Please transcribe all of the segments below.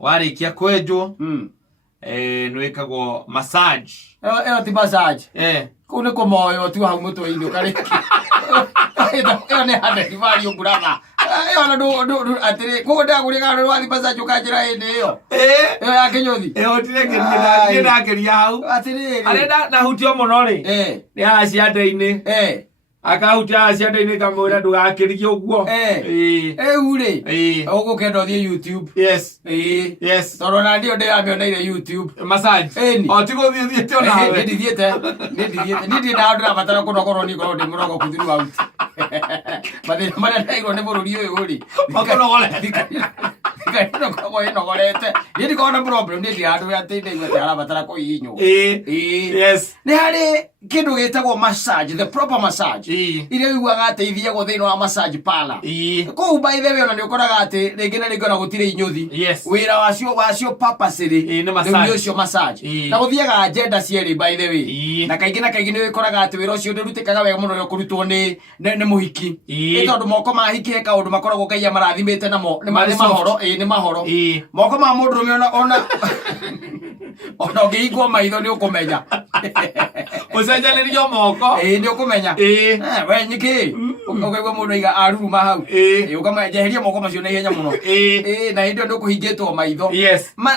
warikia kwenjwo nwikagwo massage ti massage kune ko moyo tu hau muto indo kare ene hane divari oburana ona do atire ko ndaguri ka ro wathi massage ukajira ende yo ya kenyothi otire ngenda ngeria hau atire arenda na hutio muno ri ni aciande-ini akahutia aciande-ini kamwira ndugakirigie uguo ure ugukenda uthie YouTube yes toro na ndio ndiramioneire YouTube massage otigo thiete ona ndithiete nindi na ndira batara kunogorwo ni ngoro ndi murogo kuthiru out mathina maria ndaigwo ni bururi uyu uri Kaya ko inogorete yindi kona problem ndi andu ya tinde igwe arabatara ko inyo yes ni hari kindu gitagwo massage, the proper massage ile wiguaga ateithia go thino wa massage pala ko by the way ona ni ukoraga ati ringi na ringi na gutire inyuthi wira wacio purposely ni massage na guthiaga agenda cieri by the way na kaingi ni ukoraga ati wira ucio ndirutikaga wega muno ri kurutwo ni muhiki itondu moko mahiki he kaundu makoragwo Ngai amarathimite namo ni mahoro ni mahoro moko ma mundu ona ngiigwo maitho ni ukumenya ucenjanirio moko ni ukumenya we nyiki ukaigwa mundu iga aruruma hau ukamajeheria moko macio na ihenya muno na indio ndukuhingitwo maitho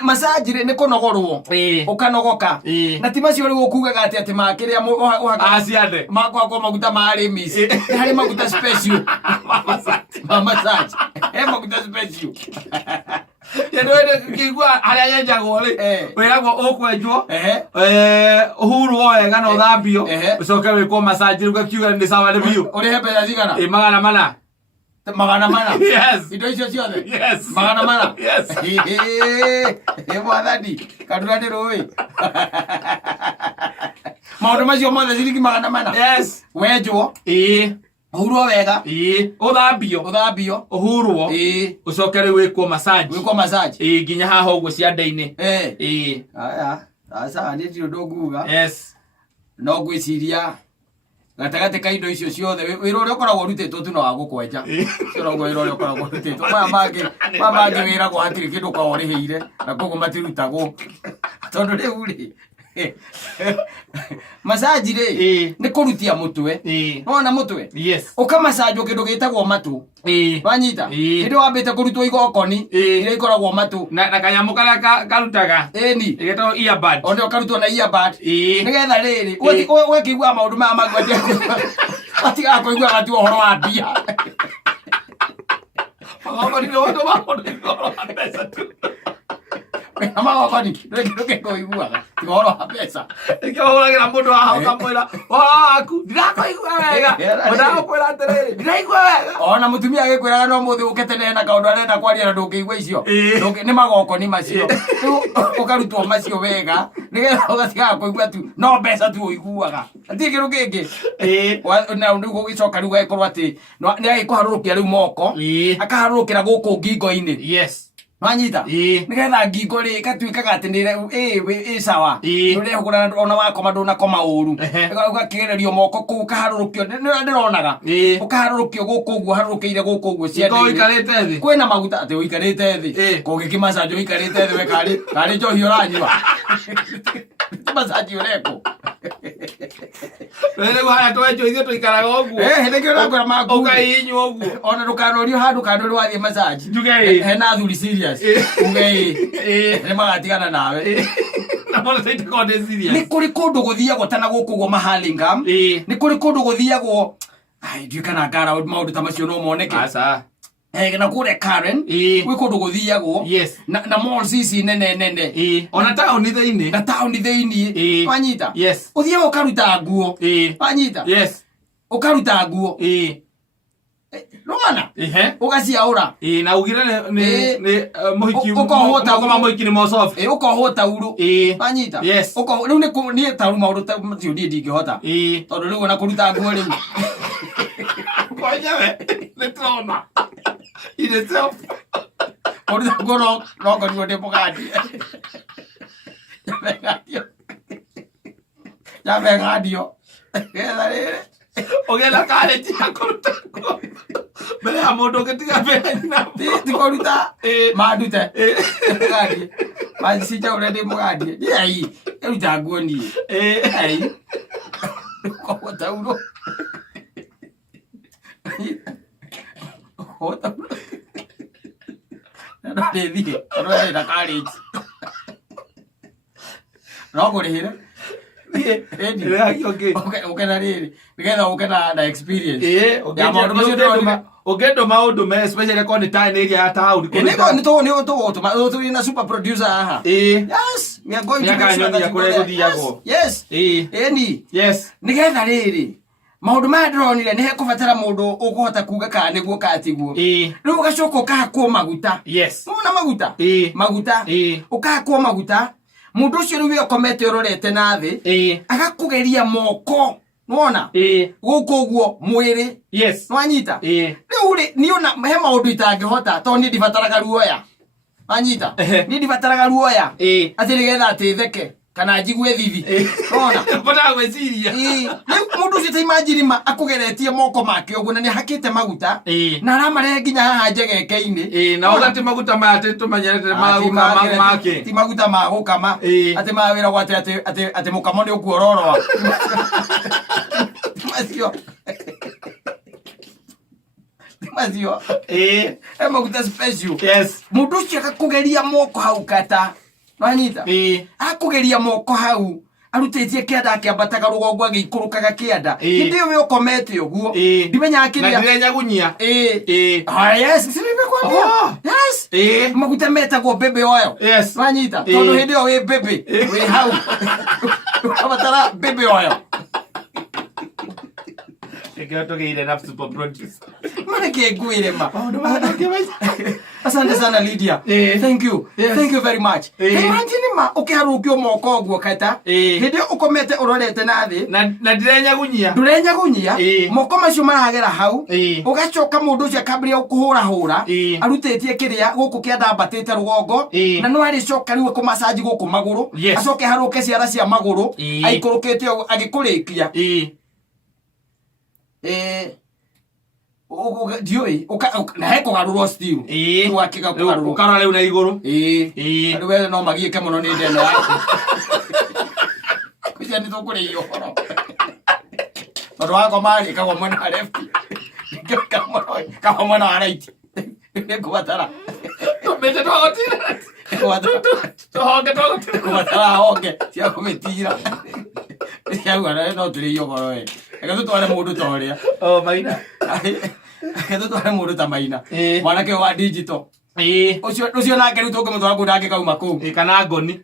massage ni kunogorwo ukanogoka na ti macio ri gukugaga ati makiria aciande makwa maguta mari misi hari maguta special massage maguta special Yendo kigwa aria yenjagwo ri wiragwo ukwenjwo uhuru wega no thambio ucoke wikwo massage ruga kiuga ni sawa ni biu uri he pesa zigana magana mana yes indo icio ciothe yes magana yes mwathani kadura ndi ruwi maundu macio mothe ciringi magana yes wenjwo uhurwo wega uthambio uhurwo ucoke ri wikwo massage nginya haha uguo ciande-ini aya asa ni ndio nduguga yes no gwiciria gatagate ka indo icio ciothe wira uria ukoragwo rutitwo tu no wa gukwenja cioragwo wira uria ukoragwo rutitwo mangi wira go hatiri kindu kwa oriheire na koguo matirutagwo tondu riu ri massage ri ni kurutia mutwe wona mutwe ukamassage kindu gitagwo matu wanyita ndi wambite kurutwo igokoni ile ikoragwo matu na kanyamu karia karutaga ni igetawo earbud onde ukarutwo na earbud nigetha riri wekigwa maundu ma magwatia atiga kuigwa gatu uhoro wa bia magokoni no ndo mahoro wa pesa tu magokoni ndoke kuiguaga uhoro wa pesa ikihuragira mundu wa kamwira waku ndirakuigua wega ndakwira atiriri ndiraigua wega ona mutumia agikwiraga no muthi uketene na kaundu arenda kwaria na ndungigua icio ni magokoni macio ukarutwo macio wega nigetha ugatiga kuigua tu no mbeca tu uiguaga ati kindu kingi na ndugu gicoka riu gaikorwo ati ni agikuharurukia riu moko akaharurukira guku ngingo-ini yes wanyita nigetha ngingo ri katuikaga ati ni sawa nure hugura ona wakoma nduna koma uru ugakigererio moko ku kaharurukio ndironaga ukaharurukio guku uguo harurukiire guku uguo ciande ikarite thi kwina maguta ati uikarite thi kugikimassage uikarite thi we kari njohi uranyua massage ureko wele haya twenjo ithuĩ tuikaraga uguo nĩkĩo ũrakora maku ũkainyua ũguo ona ndũkanorio handũ kando wathie massage njuge hena athuri serious uge nĩ magatigana nawe na mbona taitako nĩ serious nĩ kũrĩ kũndũ gũthiagwo tana gũkũ gwo Mahalingam nĩ kũrĩ kũndũ gũthiagwo ndiũĩ kana ngara maũndũ ta macio no moneke aca na kure Karen we kundu guthiagwo na malls ici nene ona town thĩinĩ na town thĩinĩ wanyita yes uthiaga ukaruta nguo wanyita yes ukaruta nguo Romana ugaciaura na ugire ni muhiki ukohota kuma muhiki ni mosof ukohota uru wanyita yes uko riu ni taru maundu ta macio ndingihota tondu riu na kuruta nguo riu kwajawe ni trauma ine self kuruta nguo no ngoni ndi mugandi ya vengadio getha riri Ogela kare tia koruta ko. Mbele ya mundu ngetiga mbele nyina. Ti koruta. Madute. Ngadi. Masija urede mugadi. Yai. Eruta nguoni. Ai. Ko tauro. Ko tauro. Na devi. Ro na kare. No kore hira. Okay na riri. Nigetha uke na experience. Ogendo maundu me especially ko ni time area ya town. Ni to na super producer aha. Yes, we are going to make sure that yes. Eni. Yes. Nigetha riri. Maundu ma ndronire ni hekubatara mundu ukuhota kuga ka niguo katiguo. Riu gacoka ukahakwo maguta. Yes. Muna maguta. Maguta. Ukahakwo maguta. Mundu ucio riu ukomete urorete na thi agakugeria moko nuona guku guo mwiri yes nwanyita riu ri ni ona he maundu itangihota to ni ndibataraga ruoya nwanyita ni ndibataraga ruoya ati nigetha ati theke kana njigue thithi nuona bota gweciria riu mundu ucio ta imagine ma akugeretie moko make uguo na ni hakite maguta na aramare nginya haha njegeke-ini na ugati maguta maya ati tumanyerete maguka make ti maguta ma gukama ati mawira gwate ati mukamo ni ukuororoa Masio. Masio. Maguta special. Yes. Mundu ucio akakugeria moko hau kata. Nwanyita? Akugeria moko hau. Arutitie kianda akiambataga rugongo agikurukaga kianda. Hindi we ukomete uguo. Ndimenya akiria. Na ndire nyagunyia. Yes, siribe kwambia. Yes. Maguta metagwo bebe oil. Yes. Nwanyita? Tondu hindi o we bebe. We hau. Abatara bebe oil. Ekiato geire na super producer. Mana ke guire ma. Asante sana Lydia. Thank you. Yes. Thank you very much. Imagine ma ukiharukio moko guo kata. Hindi ukomete urorete na thi. Na direnya gunyia. Ndurenya gunyia. Moko macio maragera hau. Ugacoka mundu ucio akambia ukuhura hura. Arutitie kiria guku kianda batete rugongo. Na no ari coka riu kumasaji guku maguru. Acoke haruke ciara cia maguru. Aikurukite agikurikia. Dioi na heko garuro steel wakika kugaruro ukara leo na iguru andi we no magiike muno ni ndeno yako kuja ni tukure iyo horo ndo wako mali kama mwana left kama mwana right ni kubatara mete to gotira to hoge kubatara hoge cia kumetira cia gwana no turi iyo horo ega tutware mundu toria maina ega tutware mundu ta maina mwanake wa digital ucio nake riu tungimutwara kundu angi kauma kuu kana ngoni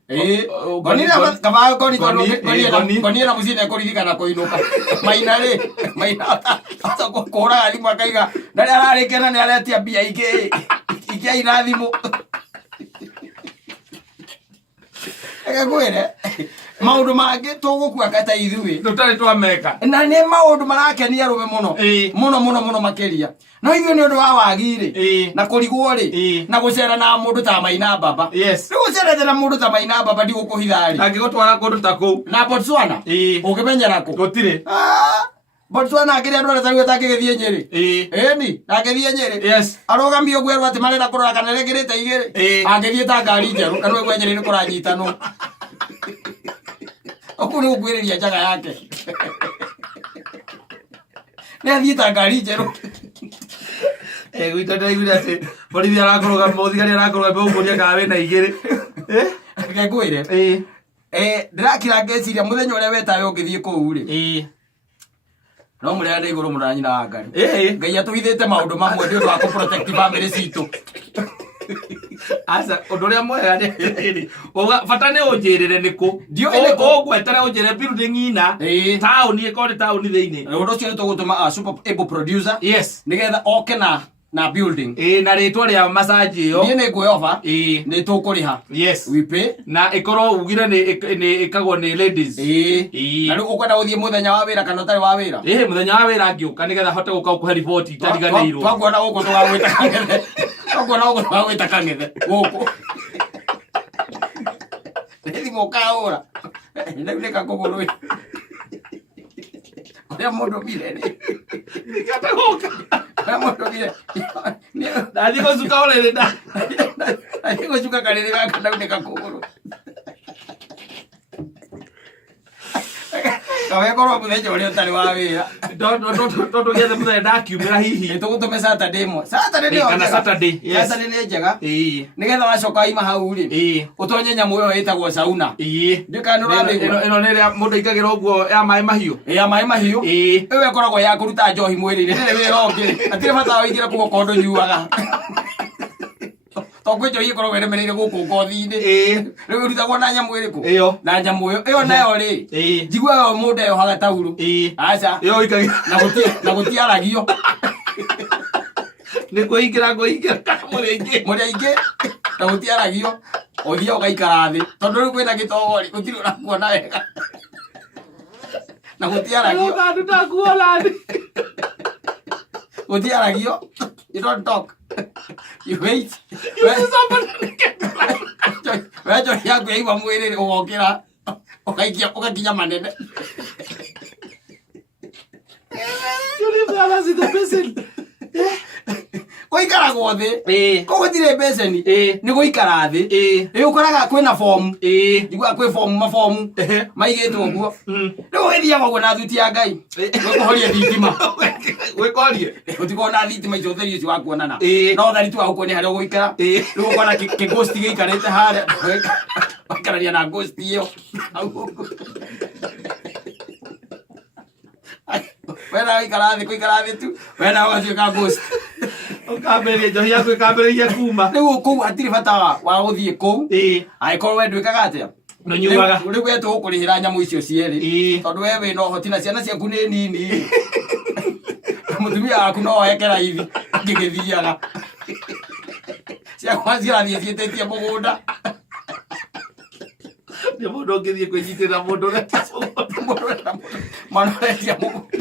ngoni na kama ngoni na mucine kuririkana kuinuka maina ri maina ata kura alimu akaiga ndari ararikena ni aretia mbia iki irathimu ega kwire maundu mangi tugukua kata ithui tutari twameka na ni maundu marakenia rume muno makeria no ithui ni undu wa wagire na kurigwo ri na gucera na mundu ta Maina Baba yes ni gucera na mundu ta Maina Baba ndi gukuhithari angigutwara kundu ta ku na Botswana ukimenyera ku gutire Botswana akiri andu aretari utakigithie Nyeri ni akithie Nyeri yes arugambio gwerwa ati marenda kurora kana regirite igiri angithie ta ngari njeru na rwe Nyeri ni kuranyitano okuni ugwiriria njaga yake ni athiita ngari njeru gwita ndaigwire ati borithi arakuruga muthigari arakuruga mbeuguria kawe na igiri ngegwire ndirakira ngeciria muthenya uria wetawe ungithie kuu ri no muri ande iguru muranyina ngari ngai atuhithite maundu mamwe ndi undu wa ku protect family citu asa unduria mwega ni bata ni unjirire niku ndio gwetera unjire building ina town ikore town thiini undu ucio ni tugutuma super able producer yes nigetha oke na building na ritwa ria massage iyo ni nguofa ni tukuriha yes we pay na ikoro ugire ni ikagwo ni ladies na riu ukwenda uthie muthenya wa wira kana utari wa wira muthenya wa wira ngiuka nigetha hote guka ku report itariganirwo twakuona guku twagwita kangethe twakuona guku twagwita kangethe guku ndi mukaura ndi kaguguru ya modo bile Nikata hoka. ya modo bile Dadi ko suka ole le da. Dadi ko suka kale ka kana ka kokoro. Kawe koro bude jori otari wa wira. Toto gethe muthe ndakiumira hihi. Tugutume Saturday mo. Saturday ni kana Saturday. Yes. Saturday ni njega. Nigetha wacoka ima hau ri. Utonye nyamu yo itagwo sauna. Ndika no rathigwo. Ino ni ria mundu ikagira uguo ya mai mahiu. Ya mai mahiu. Ewe koragwo ya kuruta njohi mwiri-ini. Ni wira ongi. Atire bata wa igira kugo kondo nyuaga. Tokwe njohi ikoragwo iremereire guku ngothi-ini. Riu rutagwo na nyamu iriku. Na nyamu yo nayo ri. Njiguaga mundu eyo haga tauru. Aca. Yo ikagira. Na gutiaragio. Ni kuingira muri aingi na gutiaragio othia ugaikara thi tondu riu kwina gitogori gutiri urakuona wega na gutiaragio kandu ndakuona thi gutiaragio you don't talk you wait wejo yangu yaigua mwiri ugokira ugakinya manene yuri mwana zitapeseni Koikara thi ko gutire beseni ni guikara thi ukoraga kwina form njigua kwi form maform maigitwo guo riu withiaga guo na thuti ya Ngai wikuhoria thitima wikorie utikona thitima icio theri icio wakuonana no thari tu ahuko ni haria guikara riu ukona ki ghost giikarite haria waikararia na ghost iyo wena ikara thi kuikara thi tu wena ugatuika ghost ukamberia njohi yaku ikamberia kuma riu kou hatiri bata wa guthie kou aikorwo we ndwikaga atia no nyuaga riu we tukurihira nyamu icio cieri tondu we wina uhoti na ciana ciaku ni nini mutumia waku no oekera ithi ngigithiaga ciakwa cirathie ciĩtĩtie mũgũnda nĩ mũndũ ũngĩthiĩ kwĩnyitĩra mũndũ mwana ũretia mũgũnda